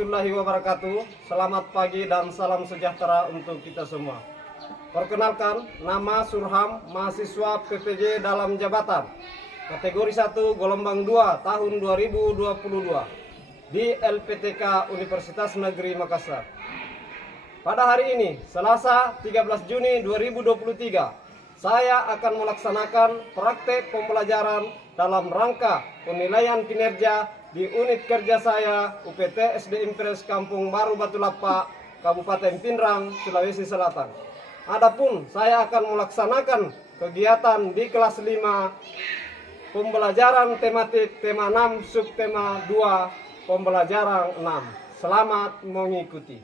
warahmatullahi wabarakatuh. Selamat pagi dan salam sejahtera untuk kita semua. Perkenalkan, nama Surham, mahasiswa PPG dalam jabatan kategori 1 gelombang 2 tahun 2022 di LPTK Universitas Negeri Makassar. Pada hari ini, Selasa 13 Juni 2023, saya akan melaksanakan praktek pembelajaran dalam rangka penilaian kinerja di unit kerja saya UPT SD Impres Kampung Baru Batu Lapa, Kabupaten Pinrang, Sulawesi Selatan. Adapun saya akan melaksanakan kegiatan di kelas 5 pembelajaran tematik tema 6 subtema 2 pembelajaran 6. Selamat mengikuti.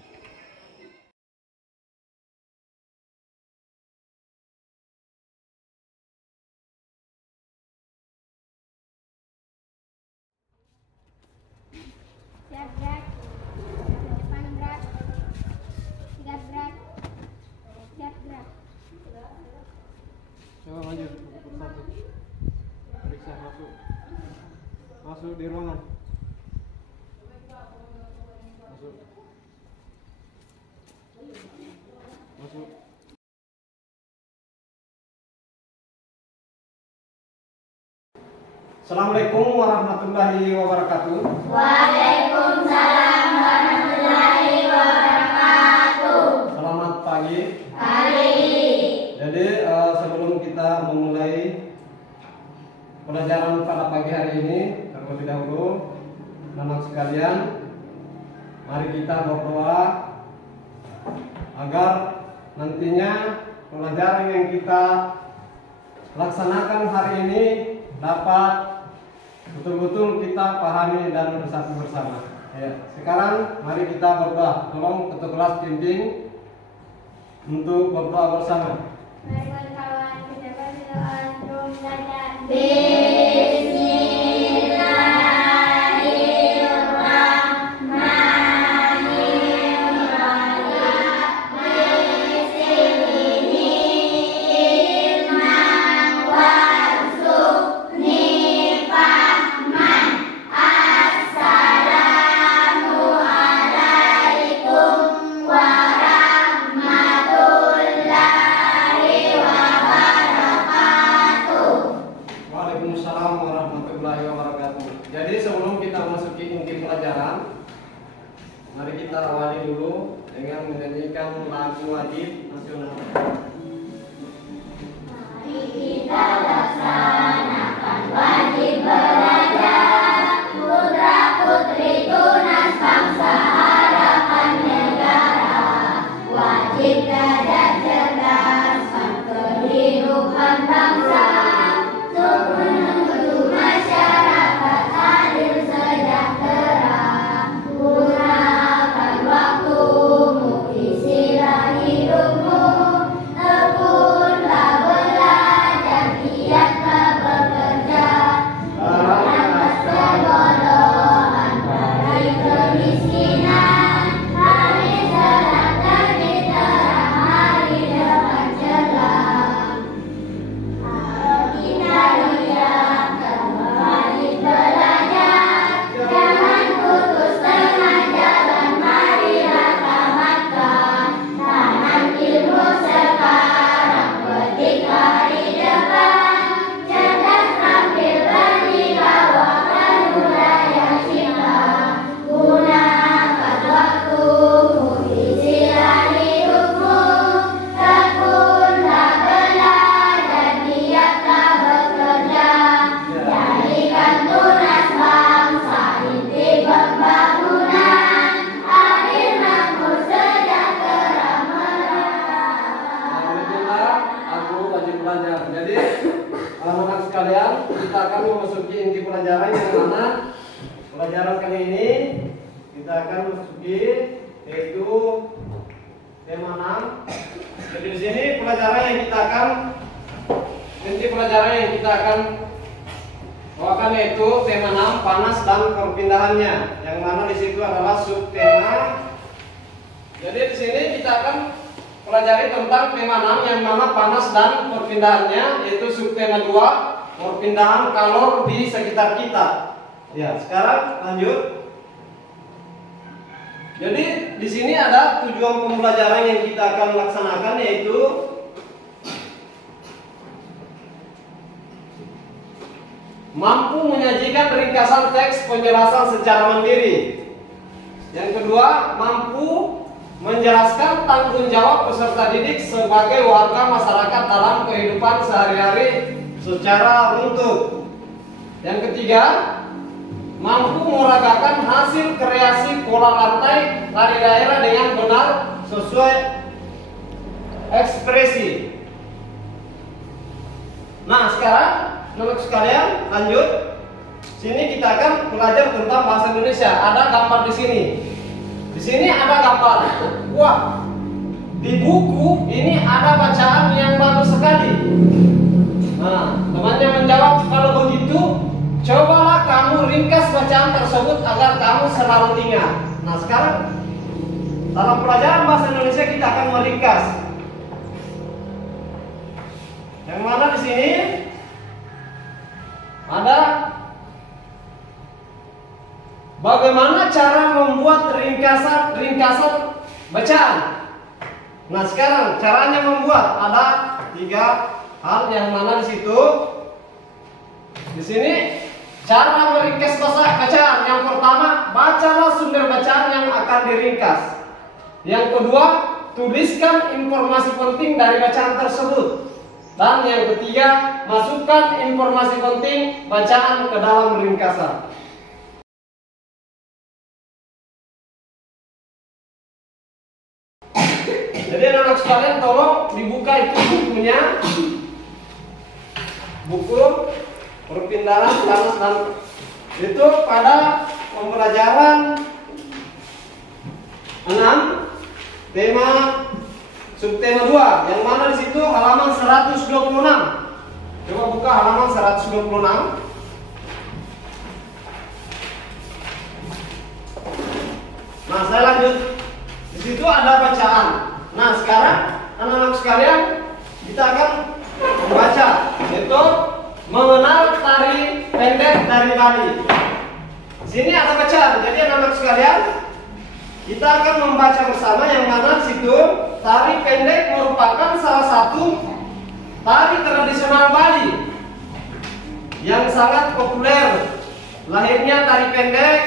Siap gerak, depan gerak, siap gerak, siap gerak. Coba lanjut satu. Periksa masuk di ruangan. Masuk. Assalamualaikum warahmatullahi wabarakatuh. Waalaikumsalam warahmatullahi wabarakatuh. Selamat pagi. Pagi. Jadi sebelum kita memulai pelajaran pada pagi hari ini, terlebih dahulu, anak sekalian, mari kita berdoa agar nantinya pelajaran yang kita laksanakan hari ini dapat betul-betul kita pahami dan bersatu bersama. Ya, sekarang mari kita berdoa. Tolong ketua kelas pimpin untuk berdoa bersama. Mari kawan kita berdoa sebelum belajar. Waalaikumsalam warahmatullahi wabarakatuh. Jadi sebelum kita masuki inti pelajaran, mari kita awali dulu dengan menyanyikan lagu wajib nasional. Mari kita laksanakan wajib belajar, putra putri tunas bangsa harapan negara. Wajib belajar cerdas, kehidupan bangsa. Menuju masyarakat adil sejahtera, gunakan waktumu, isilah hidupmu, tekunlah belajar, giatlah bekerja, berantas kebodohan, perai kemiskinan, hari cerah terbit terang, hari depan celah. Kita lihatkan wajib belajar, jangan putus tengah jalan, marilah tamatkan. Tanam ilmu sekarang, petik hari depan, cerdas tampil berwibawa, penuh daya cipta. Gunakan waktumu, isilah hidupmu, tekunlah belajar, giatlah bekerja, jadikan tunas bangsa inti pembangunan, adil makmur sejahtera merata. Alhamdulillah, aku wajib belajar. Jadi anak-anak sekalian, kita akan memasuki inti pelajaran yang mana pelajaran kali ini kita akan masuki yaitu tema 6. Jadi di sini pelajaran yang kita akan inti pelajaran yang kita akan bawakan yaitu tema 6 panas dan perpindahannya, yang mana di situ adalah subtema. Jadi di sini kita akan pelajari tentang tema 6 yang mana panas dan perpindahannya, yaitu subtema 2 perpindahan kalor di sekitar kita. Ya, sekarang lanjut. Jadi di sini ada tujuan pembelajaran yang kita akan laksanakan, yaitu mampu menyajikan ringkasan teks penjelasan secara mandiri. Yang kedua, mampu menjelaskan tanggung jawab peserta didik sebagai warga masyarakat dalam kehidupan sehari-hari secara runtut. Yang ketiga, mampu meragakan hasil kreasi pola lantai dari daerah dengan benar sesuai ekspresi. Nah, sekarang anak sekalian lanjut. Sini kita akan belajar tentang bahasa Indonesia. Ada gambar di sini. Di sini ada gambar. Wah, di buku ini ada bacaan yang bagus sekali. Nah, temannya menjawab, kalau begitu cobalah kamu ringkas bacaan tersebut agar kamu selalu ingat. Nah, sekarang dalam pelajaran bahasa Indonesia kita akan meringkas. Yang mana di sini ada bagaimana cara membuat ringkasan bacaan. Nah, sekarang caranya membuat ada 3 hal, yang mana di situ. Di sini cara meringkas bacaan. Yang pertama, bacalah sumber bacaan yang akan diringkas. Yang kedua, tuliskan informasi penting dari bacaan tersebut. Dan yang ketiga, masukkan informasi penting bacaan ke dalam ringkasan. Jadi anak-anak sekalian, tolong dibuka itu bukunya. Buku perpindahan tanah dan itu pada pembelajaran 6 tema subtema 2, yang mana di situ halaman 126. Coba buka halaman 126. Nah, saya lanjut. Di situ ada bacaan. Nah, sekarang anak-anak sekalian, kita akan membaca, yaitu mengenal tari pendek dari Bali. Di sini ada bacaan. Jadi anak-anak sekalian, kita akan membaca bersama, yang mana di situ tari pendek merupakan salah satu tari tradisional Bali yang sangat populer. Lahirnya tari pendek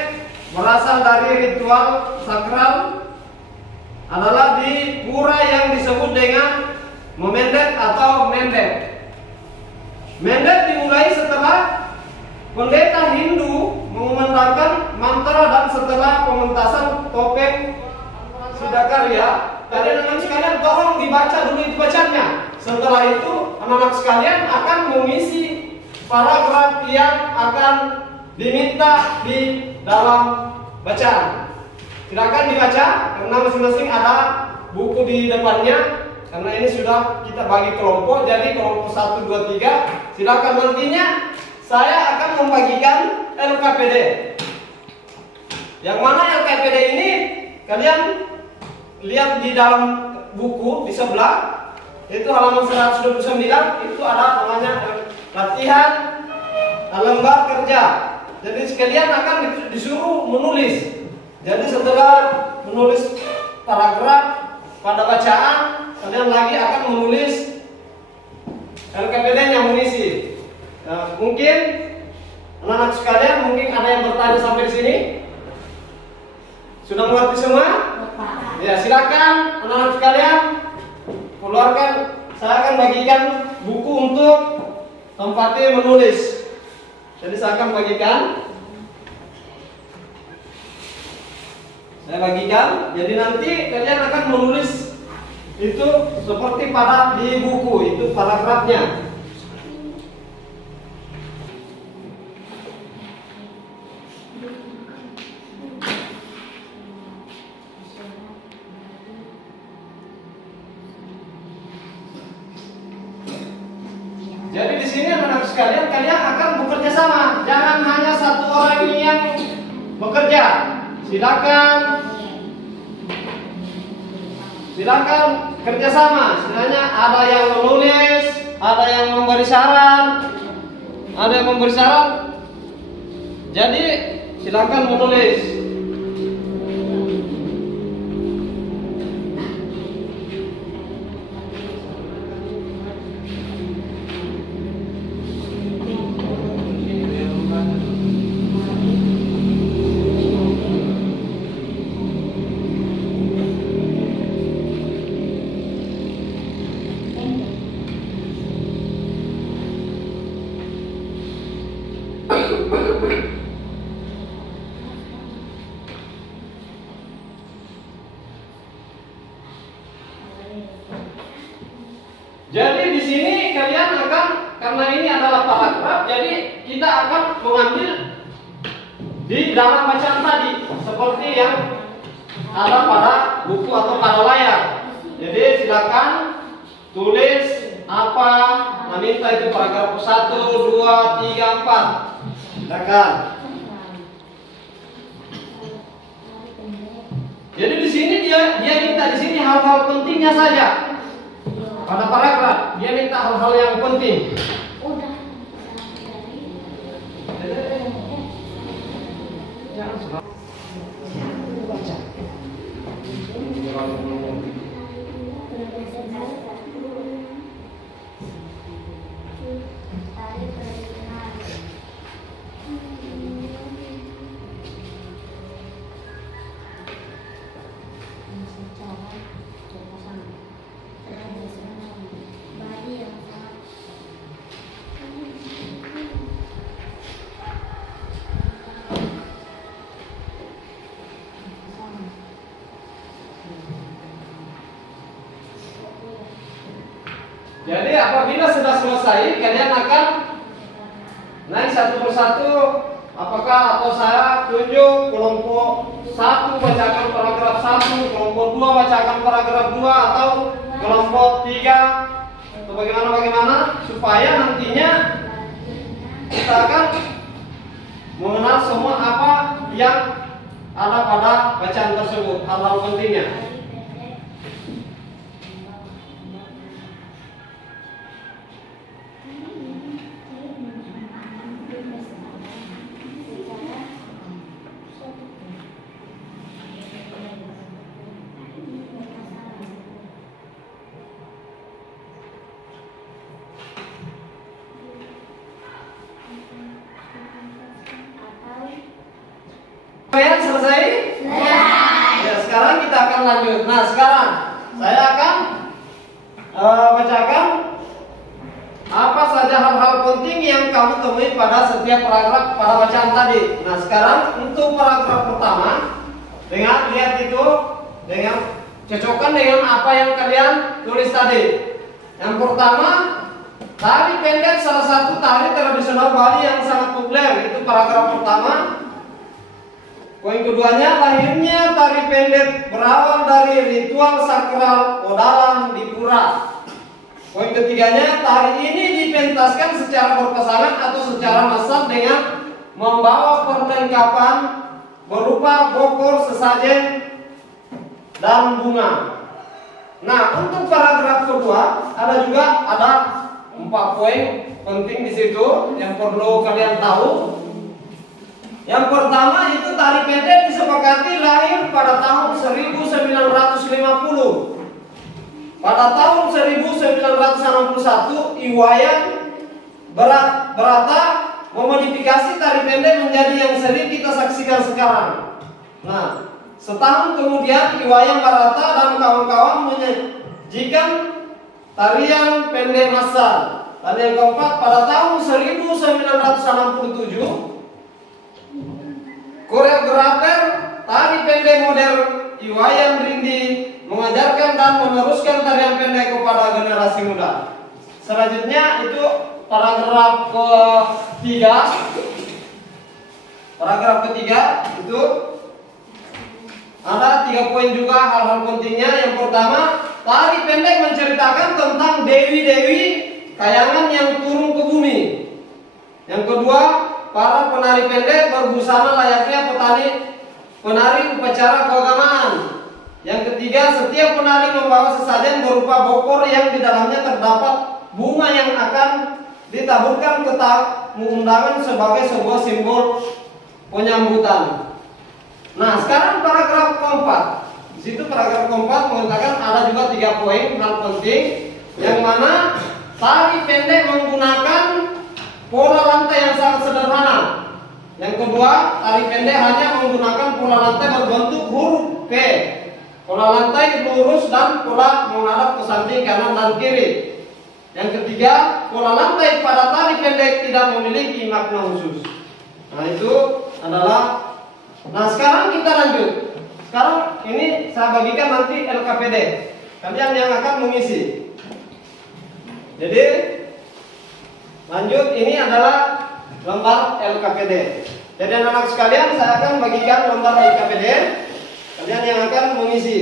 berasal dari ritual sakral adalah di pura yang disebut dengan memendet atau mendet. Mendet dimulai setelah pendeta Hindu mengumandangkan mantra dan setelah pementasan topeng Sidakarya. Jadi anak-anak sekalian, tolong dibaca dulu itu bacanya. Setelah itu anak-anak sekalian akan mengisi paragraf yang akan diminta di dalam bacaan. Silakan dibaca, karena masing-masing ada buku di depannya. Karena ini sudah kita bagi kelompok, jadi kelompok 1, 2, 3. Silakan, nantinya saya akan membagikan LKPD. Yang mana LKPD ini kalian lihat di dalam buku di sebelah, itu halaman 129, itu ada namanya latihan lembar kerja. Jadi sekalian akan disuruh menulis. Jadi setelah menulis paragraf pada bacaan, kalian lagi akan menulis LKPD yang mengisi. Nah, mungkin anak-anak sekalian, mungkin ada yang bertanya sampai di sini. Sudah mengerti semua? Ya, silakan anak-anak sekalian keluarkan. Saya akan bagikan buku untuk tempatnya menulis. Jadi saya akan bagikan. Saya bagikan. Jadi nanti kalian akan menulis itu seperti pada di buku itu paragrafnya. Jadi di sini anak-anak sekalian, kalian akan bekerja sama. Jangan hanya satu orang yang bekerja. Silakan kerjasama. Sebenarnya ada yang menulis, ada yang memberi saran, ada yang memberi saran. Jadi silakan menulis. Jadi di sini kalian akan, karena ini adalah paragraf, jadi kita akan mengambil di dalam bacaan tadi seperti yang ada pada buku atau pada layar. Jadi silakan tulis apa meminta itu paragraf 1, 2, 3, 4. Silakan. Jadi di sini dia minta di sini hal-hal pentingnya saja. Pada paragraf dia minta hal-hal yang penting. Jangan salah. Baca. Jadi apabila sudah selesai, kalian akan naik satu persatu. Apakah atau saya tunjuk kelompok 1 bacakan paragraf 1, kelompok 2 bacakan paragraf 2, atau kelompok 3 atau bagaimana supaya nantinya kita akan mengenal semua apa yang ada pada bacaan tersebut, hal-hal pentingnya. Kalian selesai? Ya, sekarang kita akan lanjut. Nah, sekarang saya akan bacakan apa saja hal-hal penting yang kamu temui pada setiap paragraf pada bacaan tadi. Nah, sekarang untuk paragraf pertama, lihat itu dengan cocokkan dengan apa yang kalian tulis tadi. Yang pertama, tari pendek salah satu tari tradisional Bali yang sangat populer. Itu paragraf pertama. Poin keduanya, lahirnya tari pendek berawal dari ritual sakral Odalan di Pura. Poin ketiganya, tari ini dipentaskan secara berpasangan atau secara massal dengan membawa perlengkapan berupa bokor, sesajen, dan bunga. Nah, untuk paragraf kedua ada 4 poin penting di situ yang perlu kalian tahu. Yang pertama itu tari pendek disepakati lahir pada tahun 1950. Pada tahun 1961 Iwayan Barata memodifikasi tari pendek menjadi yang sering kita saksikan sekarang. Nah, setahun kemudian Iwayan Barata dan kawan-kawan menyajikan tarian pendek massal. Dan yang keempat, pada tahun 1967 koreografer tari pendek modern Iwayan Rindi mengajarkan dan meneruskan tarian pendek kepada generasi muda. Selanjutnya itu paragraf ketiga. Paragraf ketiga itu ada 3 poin juga hal-hal pentingnya. Yang pertama, tari pendek menceritakan tentang dewi-dewi kayangan yang turun ke bumi. Yang kedua, para penari pendek berbusana layaknya penari upacara keagamaan. Yang ketiga, setiap penari membawa sesajen berupa bokor yang di dalamnya terdapat bunga yang akan ditaburkan ke tamu undangan sebagai sebuah simbol penyambutan. Nah, sekarang paragraf keempat. Di situ paragraf keempat mengatakan ada juga 3 poin hal penting, yang mana tari pendek menggunakan pola lantai yang sangat sederhana. Yang kedua, tari pendek hanya menggunakan pola lantai berbentuk huruf P. Pola lantai lurus dan pola menghadap ke samping kanan dan kiri. Yang ketiga, pola lantai pada tari pendek tidak memiliki makna khusus. Nah, itu adalah. Nah, sekarang kita lanjut. Sekarang ini saya bagikan nanti LKPD. Kalian yang akan mengisi. Jadi lanjut, ini adalah lembar LKPD. Jadi anak-anak sekalian, saya akan bagikan lembar LKPD. Kalian yang akan mengisi.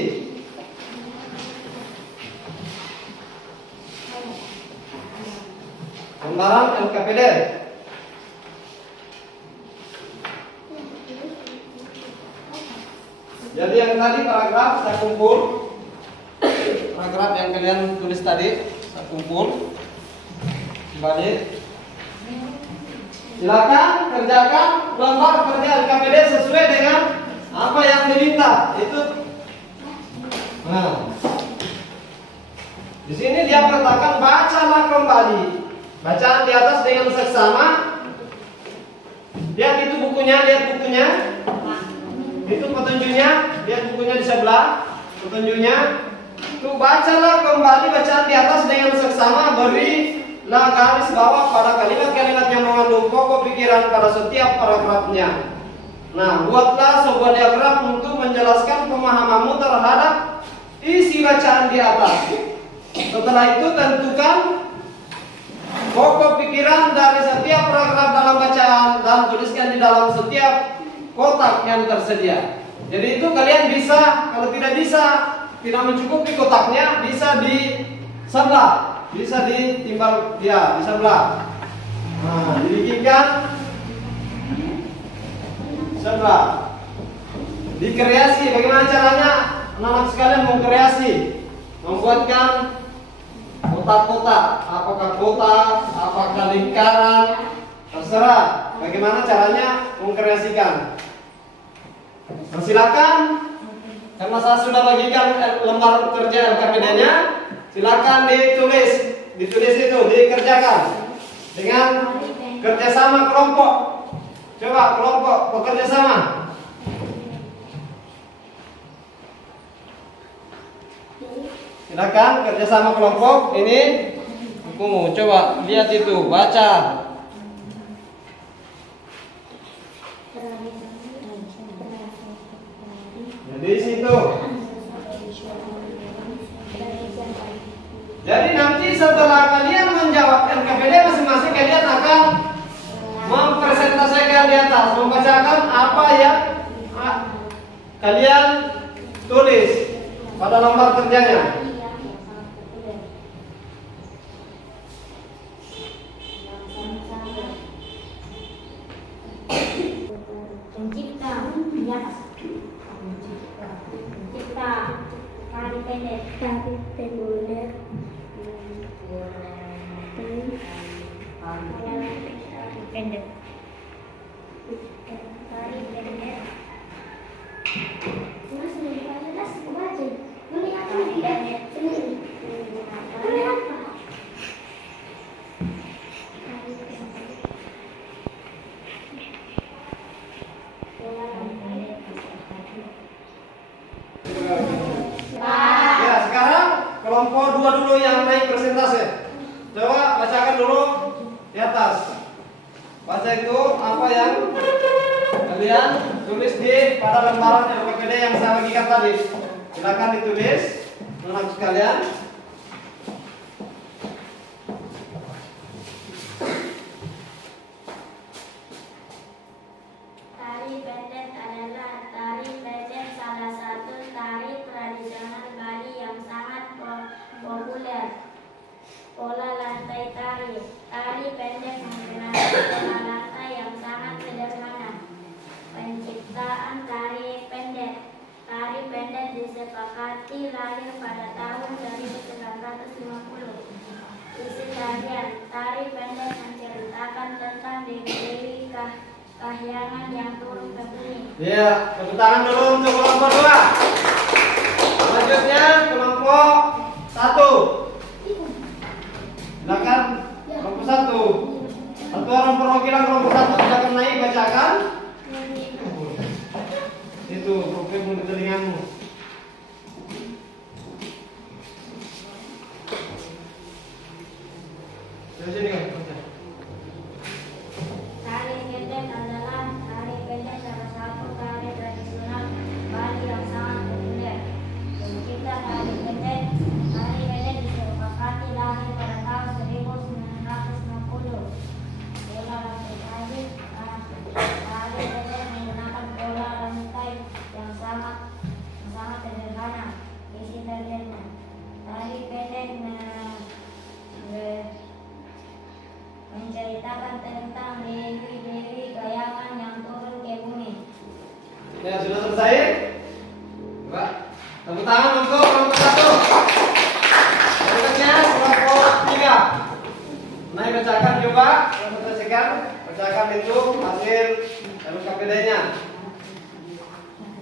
Lembaran LKPD. Jadi yang tadi paragraf saya kumpul. Paragraf yang kalian tulis tadi saya kumpul. Kembali. Silakan kerjakan lembar kerja LKPD sesuai dengan apa yang diminta. Itu. Nah. Di sini dia katakan bacalah kembali. Bacaan di atas dengan seksama. Lihat itu bukunya, lihat bukunya. Itu petunjuknya, lihat bukunya di sebelah. Petunjuknya. Tuh bacalah kembali bacaan di atas dengan seksama, berilah garis bawah pada kalimat-kalimat yang mengandung pokok pikiran pada setiap paragrafnya. Nah, buatlah sebuah diagram untuk menjelaskan pemahamanmu terhadap isi bacaan di atas. Setelah itu tentukan pokok pikiran dari setiap paragraf dalam bacaan dan tuliskan di dalam setiap kotak yang tersedia. Jadi itu kalian bisa, kalau tidak bisa, tidak mencukupi kotaknya, bisa di sebelah, bisa ditimbal dia di sebelah. Nah, dibikinkan sebelah. Dikreasi, bagaimana caranya? Anak-anak sekalian mengkreasi, membuatkan kotak-kotak, apakah kotak, apakah lingkaran, terserah. Bagaimana caranya mengkreasikan? Silakan. Karena saya sudah bagikan lembar kerja LKPD-nya, silakan ditulis itu, dikerjakan dengan kerjasama kelompok. Coba kelompok bekerja sama. Silakan kerjasama kelompok. Ini bukumu, coba lihat itu, baca. Di situ. Jadi nanti setelah kalian menjawab LKPD masing-masing, kalian akan mempresentasikan di atas, membacakan apa yang kalian tulis pada lembar kerjanya. Pencipta, tari pendek, Ya, sekarang kelompok dua dulu yang naik presentase. Coba bacakan dulu di atas. Baca itu apa yang kalian tulis di pada lembaran LKPD yang saya bagikan tadi. Silakan ditulis, anak sekalian. tari pendek adalah tari pendek salah satu tari tradisional Bali yang sangat populer. Pola lantai tari. Tari pendek menggunakan pola lantai yang sangat sederhana. Penciptaan tari pendek. Tari pendek disepakati lahir pada tahun 1950. Isi tarian. Tari pendek menceritakan tentang dewi-dewi kahyangan yang turun ke bumi. Ya, tepuk tangan dulu untuk kelompok 2. Selanjutnya kelompok 1. Silakan kelompok 1. Satu orang perwakilan kelompok 1 silakan naik bacakan. Itu profil di telingamu. Dari sini kan. Tari pendek adalah tari pendek salah satu tari tradisional Bali yang sangat populer. Tepuk tangan untuk kelompok 1. Berikutnya kelompok 3. Naik bacakan coba, bacakan itu hasil LKPD-nya.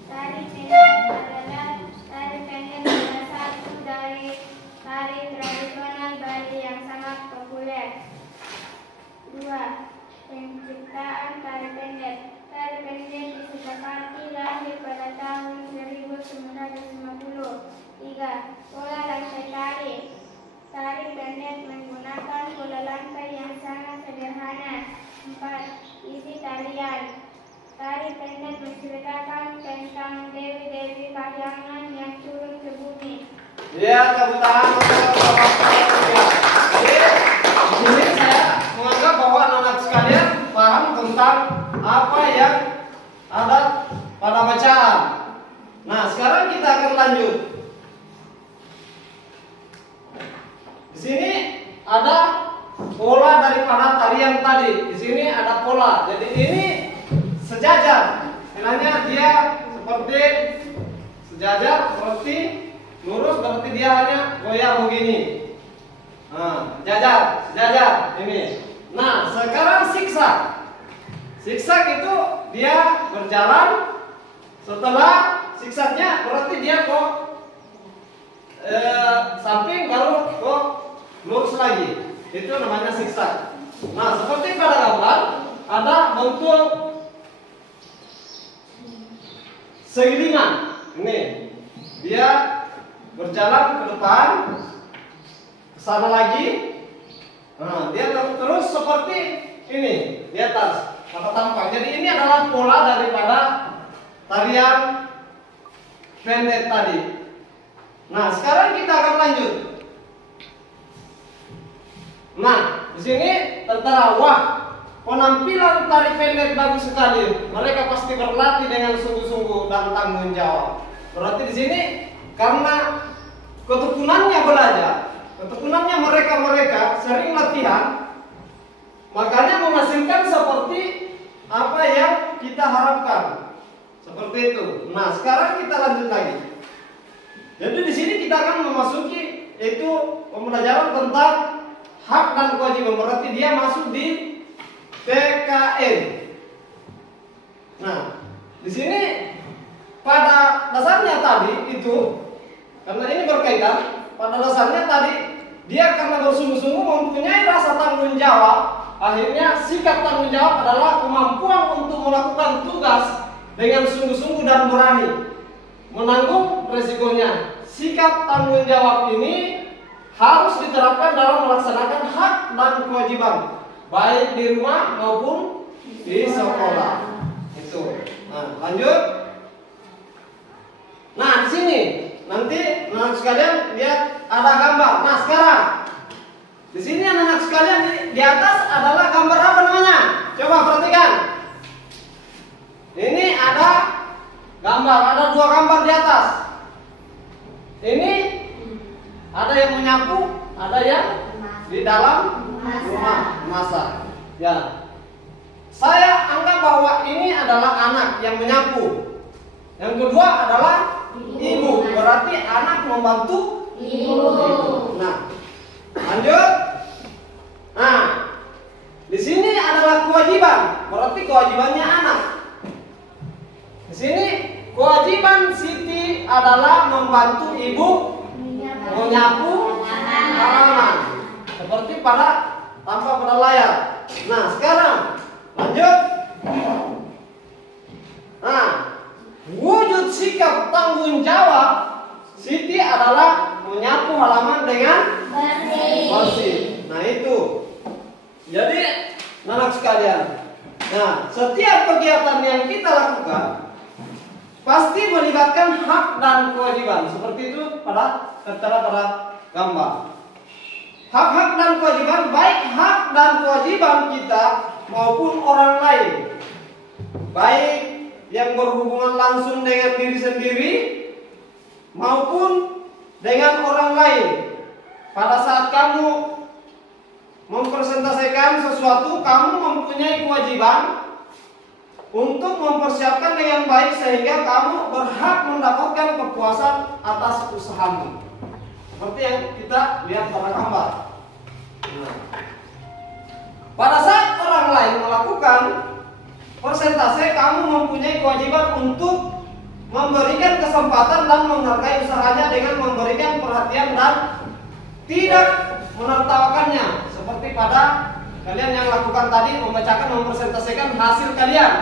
Tari pendek adalah satu dari tari tradisional Bali yang sangat populer. 2. Penciptaan tari pendek. Tari pendek disepakati lahir pada tahun 1950. 3. Pola lantai tari. Tari pendek menggunakan pola lantai yang sangat sederhana. 4. Isi tarian. Tari pendek menceritakan tentang dewi-dewi kahyangan yang turun ke bumi. Ya, tepuk tangan untuk kelompok 3. Jadi, di sini saya menganggap bahwa anak-anak sekalian paham tentang apa yang ada pada bacaan. Nah, sekarang kita akan lanjut. Di sini ada pola daripada tarian tadi. Di sini ada pola. Jadi ini sejajar. Istilahnya dia seperti sejajar, seperti lurus, berarti dia hanya goyang begini. Nah, sejajar ini. Nah, sekarang siksak. Siksak itu dia berjalan. Setelah siksaknya berarti dia kok samping baru kok lurus lagi. Itu namanya siksak. Nah, seperti pada gambar ada bentuk segilingan. Ini dia berjalan ke depan, ke sana lagi. Nah, dia terus seperti ini di atas mata tampak. Jadi ini adalah pola daripada tarian pendek tadi. Nah, sekarang kita akan lanjut. Nah, di sini tentara, wah, penampilan tari pendek bagus sekali. Mereka pasti berlatih dengan sungguh-sungguh dan tanggung jawab. Berarti di sini karena ketekunannya belajar, ketekunannya mereka sering latihan, makanya menghasilkan seperti apa yang kita harapkan. Seperti itu. Nah, sekarang kita lanjut lagi. Jadi di sini kita akan memasuki itu pembelajaran tentang hak dan kewajiban. Berarti dia masuk di PKN. Nah, di sini pada dasarnya tadi itu, karena ini berkaitan, pada dasarnya tadi dia karena bersungguh-sungguh mempunyai rasa tanggung jawab. Akhirnya sikap tanggung jawab adalah kemampuan untuk melakukan tugas dengan sungguh-sungguh dan berani menanggung resikonya. Sikap tanggung jawab ini harus diterapkan dalam melaksanakan hak dan kewajiban, baik di rumah maupun di sekolah. Itu. Nah, lanjut. Nah, di sini nanti anak sekalian lihat ada gambar. Nah, sekarang di sini anak sekalian di atas adalah gambar apa namanya? Coba perhatikan. Ini ada gambar, ada dua gambar di atas. Ini ada yang menyapu, ada yang di dalam rumah masak. Ya. Saya anggap bahwa ini adalah anak yang menyapu. Yang kedua adalah ibu. Berarti anak membantu ibu. Nah, lanjut. Nah, di sini adalah kewajiban. Berarti kewajibannya anak. Di sini kewajiban Siti adalah membantu ibu menyapu halaman. Seperti tampak pada layar. Nah, sekarang lanjut. Nah, wujud sikap tanggung jawab Siti adalah menyapu halaman dengan bersih. Nah, itu. Jadi, anak sekalian. Nah, setiap kegiatan yang kita lakukan pasti melibatkan hak dan kewajiban. Seperti itu tertera pada gambar. Hak-hak dan kewajiban, baik hak dan kewajiban kita maupun orang lain, baik yang berhubungan langsung dengan diri sendiri maupun dengan orang lain. Pada saat kamu mempresentasikan sesuatu, kamu mempunyai kewajiban untuk mempersiapkan dengan baik sehingga kamu berhak mendapatkan kepuasan atas usahamu. Seperti yang kita lihat pada gambar. Nah, pada saat orang lain melakukan persentase, kamu mempunyai kewajiban untuk memberikan kesempatan dan menghargai usahanya dengan memberikan perhatian dan tidak menertawakannya. Seperti pada kalian yang lakukan tadi, membacakan, mempresentasikan hasil kalian.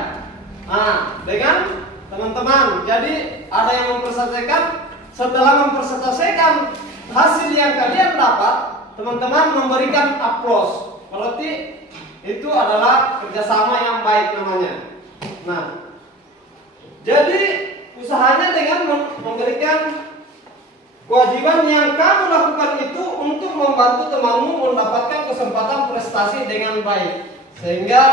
Nah, dengan teman-teman. Jadi ada yang mempresentasikan, setelah mempresentasikan hasil yang kalian dapat, teman-teman memberikan aplaus. Berarti itu adalah kerjasama yang baik namanya. Nah, jadi usahanya dengan memberikan kewajiban yang kamu lakukan itu untuk membantu temanmu mendapatkan kesempatan prestasi dengan baik, sehingga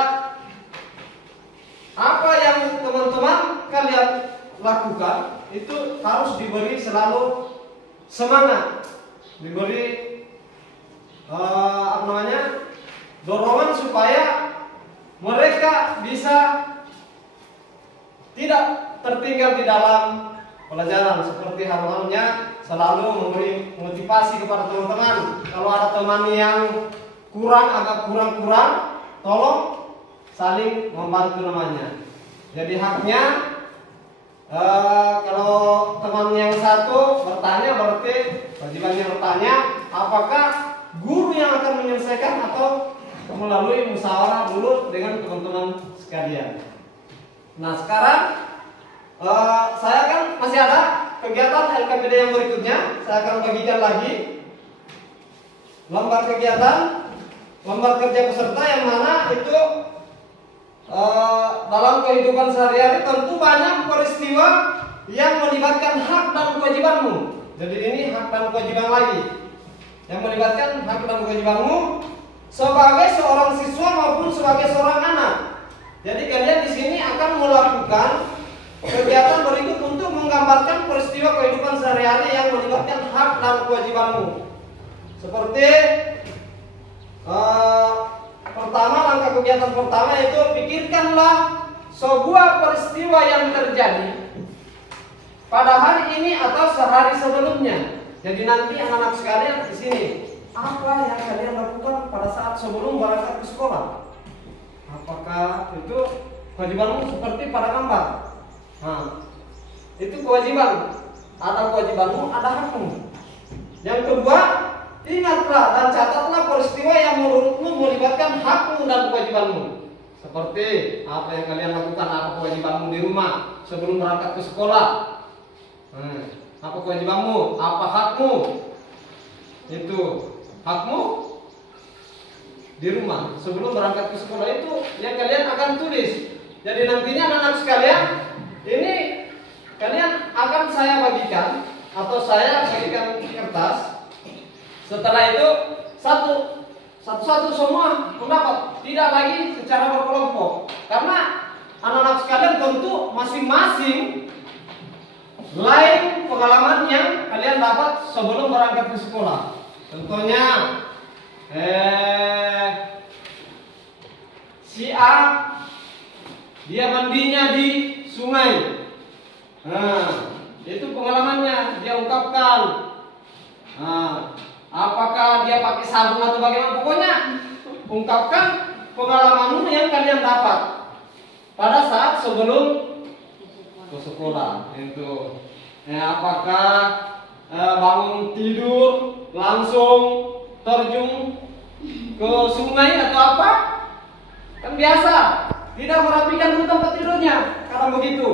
apa yang teman-teman kalian lakukan itu harus diberi selalu semangat, diberi dorongan supaya mereka bisa tidak tertinggal di dalam pelajaran. Seperti halnya selalu memberi motivasi kepada teman-teman. Kalau ada teman yang agak kurang, tolong saling membantu namanya. Jadi haknya kalau teman yang satu bertanya, berarti kewajibannya bertanya, apakah guru yang akan menyelesaikan atau melalui musyawarah dulu dengan teman-teman sekalian. Nah, sekarang saya kan masih ada kegiatan LKPD yang berikutnya. Saya akan bagikan lagi lembar kegiatan, lembar kerja peserta, yang mana itu dalam kehidupan sehari-hari tentu banyak peristiwa yang melibatkan hak dan kewajibanmu. Jadi ini hak dan kewajiban lagi yang melibatkan hak dan kewajibanmu sebagai seorang siswa maupun sebagai seorang anak. Jadi kalian di sini akan melakukan kegiatan berikut untuk menggambarkan peristiwa kehidupan sehari-hari yang melibatkan hak dan kewajibanmu. Seperti pertama, langkah kegiatan pertama itu pikirkanlah sebuah peristiwa yang terjadi pada hari ini atau sehari sebelumnya. Jadi nanti anak-anak sekalian di sini, apa yang kalian lakukan pada saat sebelum berangkat ke sekolah? Apakah itu kewajibanmu seperti pada gambar? Nah, itu kewajiban. Ada kewajibanmu, ada hakmu. Yang kedua, ingatlah dan catatlah peristiwa yang menurutmu melibatkan hakmu dan kewajibanmu. Seperti apa yang kalian lakukan, apa kewajibanmu di rumah sebelum berangkat ke sekolah. Apa kewajibanmu, apa hakmu. Itu hakmu di rumah sebelum berangkat ke sekolah, itu yang kalian akan tulis. Jadi nantinya anak-anak sekalian, ini kalian akan saya bagikan atau saya bagikan kertas. Setelah itu satu-satu semua mendapat, tidak lagi secara berkelompok, karena anak-anak sekalian tentu masing-masing lain pengalaman yang kalian dapat sebelum berangkat ke sekolah. Contohnya si A, dia mandinya di sungai. Nah, itu pengalamannya dia ungkapkan. Nah, apakah dia pakai sabun atau bagaimana? Pokoknya ungkapkan pengalamanmu yang kalian dapat pada saat sebelum ke sekolah. Itu apakah bangun tidur langsung terjun ke sungai atau apa? Kan biasa, tidak merapikan dulu tempat tidurnya. Karena begitu,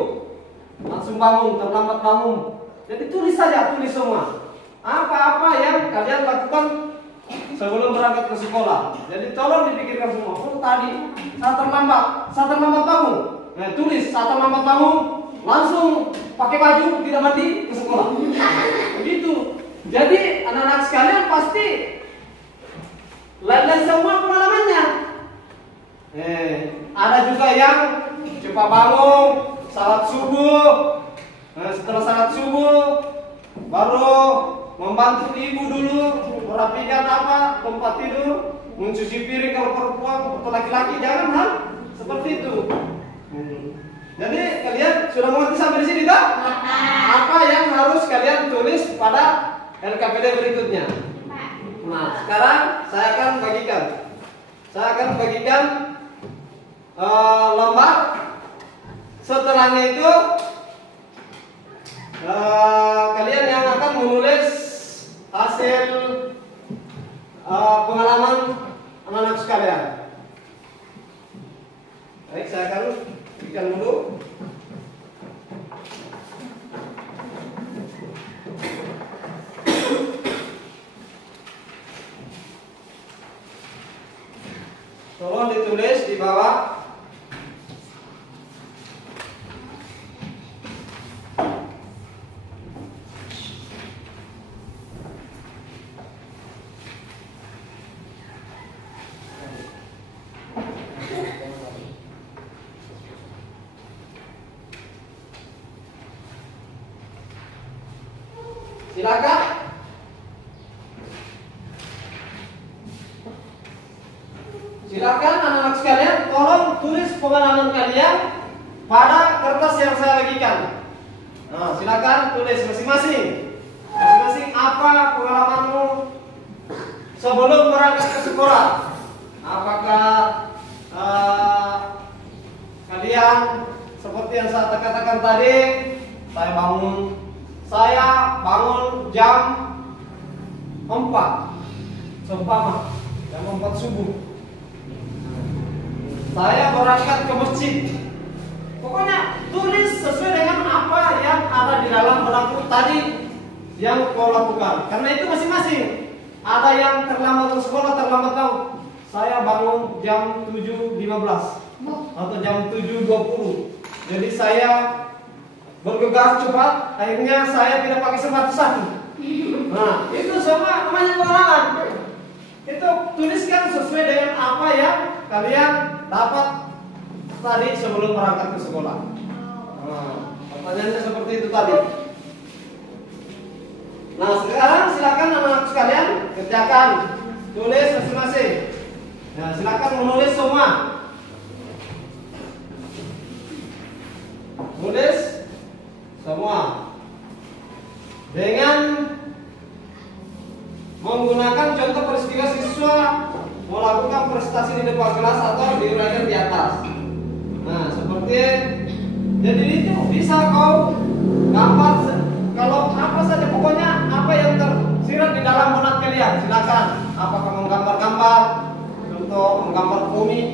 langsung bangun, terlambat bangun. Jadi tulis saja, tulis semua apa-apa yang kalian lakukan sebelum berangkat ke sekolah. Jadi tolong dipikirkan semua. Oh, tadi saat terlambat bangun. Nah, tulis saat terlambat bangun, langsung pakai baju, tidak mandi ke sekolah. Begitu. Jadi anak-anak sekalian pasti lain-lain semua pengalamannya. Ada juga yang cepat bangun, salat subuh. Setelah salat subuh baru membantu ibu dulu merapikan tempat tidur, mencuci piring kalau perempuan, atau laki-laki, jangan hal seperti itu. Jadi kalian sudah mengerti sampai di sini tak? Apa yang harus kalian tulis pada LKPD berikutnya? Nah, sekarang saya akan bagikan. Lembar. Setelahnya itu kalian yang akan menulis hasil pengalaman anak-anak sekalian. Baik, saya akan berikan dulu. Tolong ditulis di bawah. Silakan. Silakan anak-anak sekalian, tolong tulis pengalaman kalian pada kertas yang saya bagikan. Nah, silakan tulis masing-masing. Masing-masing apa pengalamanmu sebelum berangkat ke sekolah? Apakah kalian seperti yang saya katakan tadi, saya bangun jam 4 seumpama jam 4 subuh. Saya berangkat ke masjid. Pokoknya tulis sesuai dengan apa yang ada di dalam benakku tadi yang kau lakukan. Karena itu masing-masing. Ada yang terlambat ke sekolah, terlambat tahu. Saya bangun jam 7.15 atau jam 7.20. Jadi saya bergegas cepat, akhirnya saya tidak pakai sepatu satu. Nah, itu semua namanya pengalaman. Itu tuliskan sesuai dengan apa yang kalian dapat tadi sebelum berangkat ke sekolah. Nah, pertanyaannya seperti itu tadi. Nah, sekarang silakan anak-anak sekalian kerjakan, tulis masing-masing. Nah, silakan menulis semua. Tulis semua dengan menggunakan contoh peristiwa siswa melakukan prestasi di depan kelas atau diuraikan di atas. Nah, seperti jadi itu bisa kau gambar kalau apa saja, pokoknya apa yang tersirat di dalam benak kalian silakan. Apakah menggambar-gambar, contoh menggambar komik,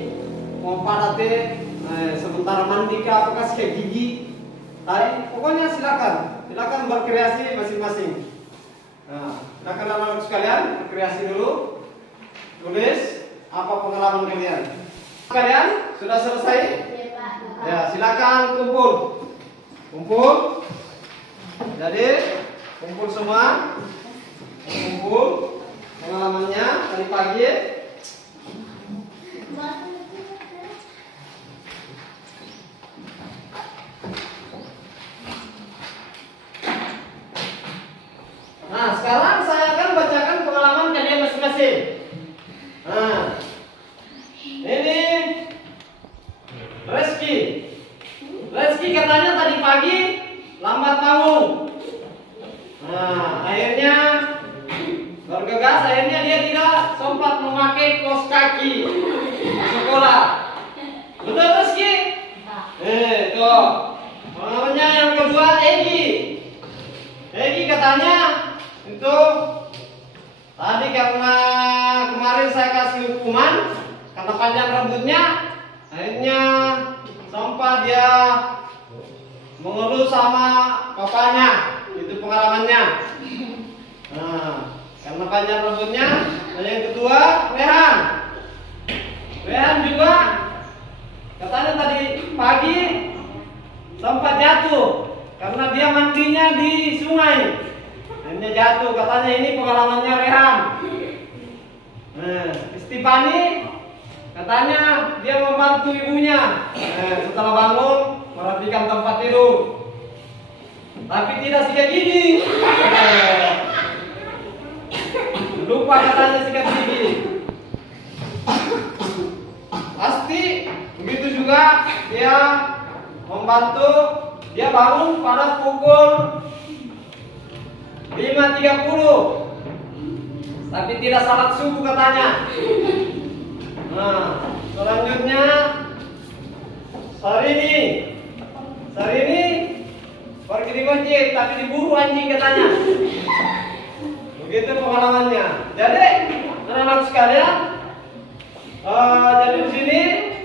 mempadati sebentar mandi ke apakah sikat gigi tadi, pokoknya silakan berkreasi masing-masing. Nah, silakan anak-anak sekalian berkreasi dulu, tulis apa pengalaman kalian. Kalian sudah selesai? Ya, silakan kumpul. Jadi kumpul semua, kumpul pengalamannya tadi pagi. Nah, sekarang saya akan bacakan pengalaman kalian masing-masing. Nah, ini Reski katanya tadi pagi lambat bangun. Nah, akhirnya bergegas, akhirnya dia tidak sempat memakai kaos kaki di sekolah. Betul Reski? Tuh. Pengalamannya yang kedua Egi katanya itu tadi karena kemarin saya kasih hukuman karena panjang rambutnya, akhirnya sempat dia mengeluh sama bapaknya. Itu pengalamannya. Nah, karena panjang rambutnya. Dan yang kedua Rehan juga katanya tadi pagi sempat jatuh karena dia mandinya di sungai. Akhirnya jatuh, katanya ini pengalamannya Rehan. Nah, Istipani katanya dia membantu ibunya setelah bangun merapikan tempat tidur, tapi tidak sikat gigi. Lupa katanya sikat gigi. Pasti begitu juga dia membantu bangun pada pukul 5.30. Tapi tidak salat subuh katanya. Nah, selanjutnya Sarini pergi di masjid tapi diburu anjing katanya. Begitu pengalamannya. Jadi anak-anak sekalian, jadi di sini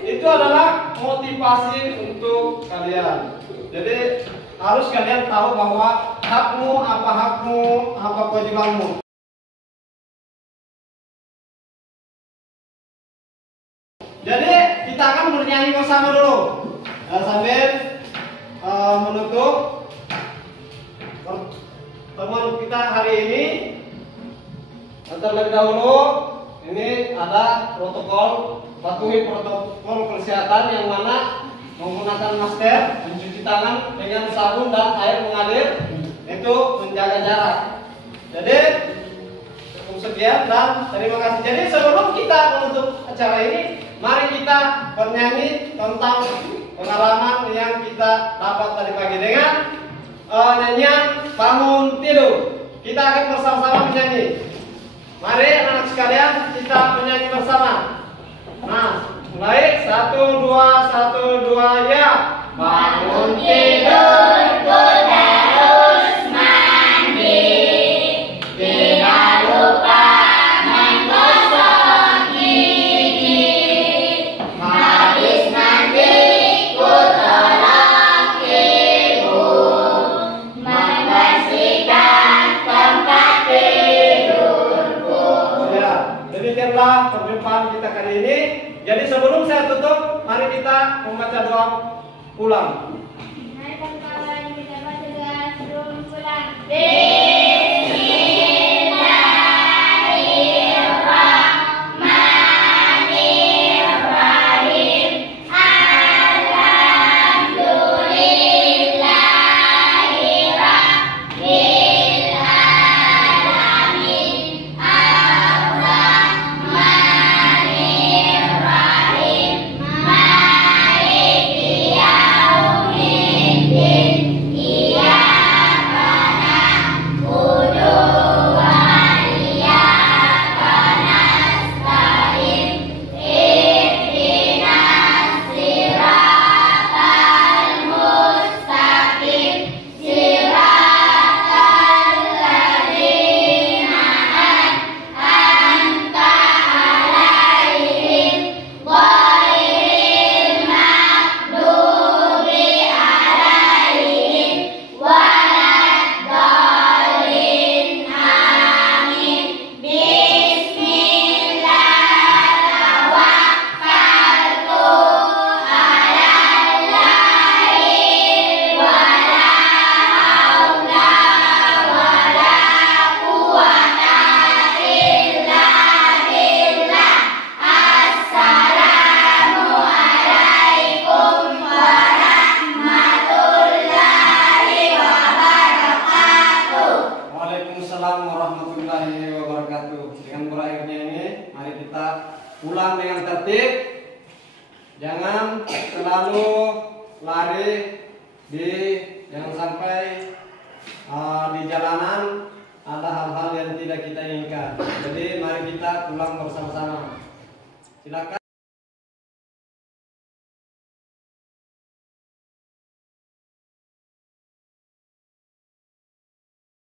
itu adalah motivasi untuk kalian. Jadi harus kalian tahu bahwa hakmu, apa kewajibanmu. Jadi kita akan bernyanyi bersama dulu sambil menutup pertemuan kita hari ini. Terlebih dahulu ini ada protokol, patuhi protokol kesehatan yang mana menggunakan masker, mencuci tangan dengan sabun dan air mengalir, itu menjaga jarak. Jadi cukup sekian dan terima kasih. Jadi sebelum kita menutup acara ini, mari kita bernyanyi tentang pengalaman yang kita dapat tadi pagi dengan nyanyian Bangun Tidur. Kita akan bersama-sama menyanyi. Mari anak-anak sekalian kita menyanyi bersama. Nah, mulai 1, 2, ya. Bangun tidur, harus mandi. Tidak lupa menggosok gigi. Habis mandi, ku tolong ibu membersihkan tempat tidurku. Ya, demikianlah perjumpaan kita kali ini. Jadi sebelum saya tutup, mari kita membaca doa pulang. Mari kawan-kawan kita baca doa sebelum pulang. Waalaikumsalam warahmatullahi wabarakatuh. Dengan berakhirnya ini, mari kita pulang dengan tertib. Jangan selalu lari jangan sampai di jalanan ada hal-hal yang tidak kita inginkan. Jadi mari kita pulang bersama-sama. Silakan.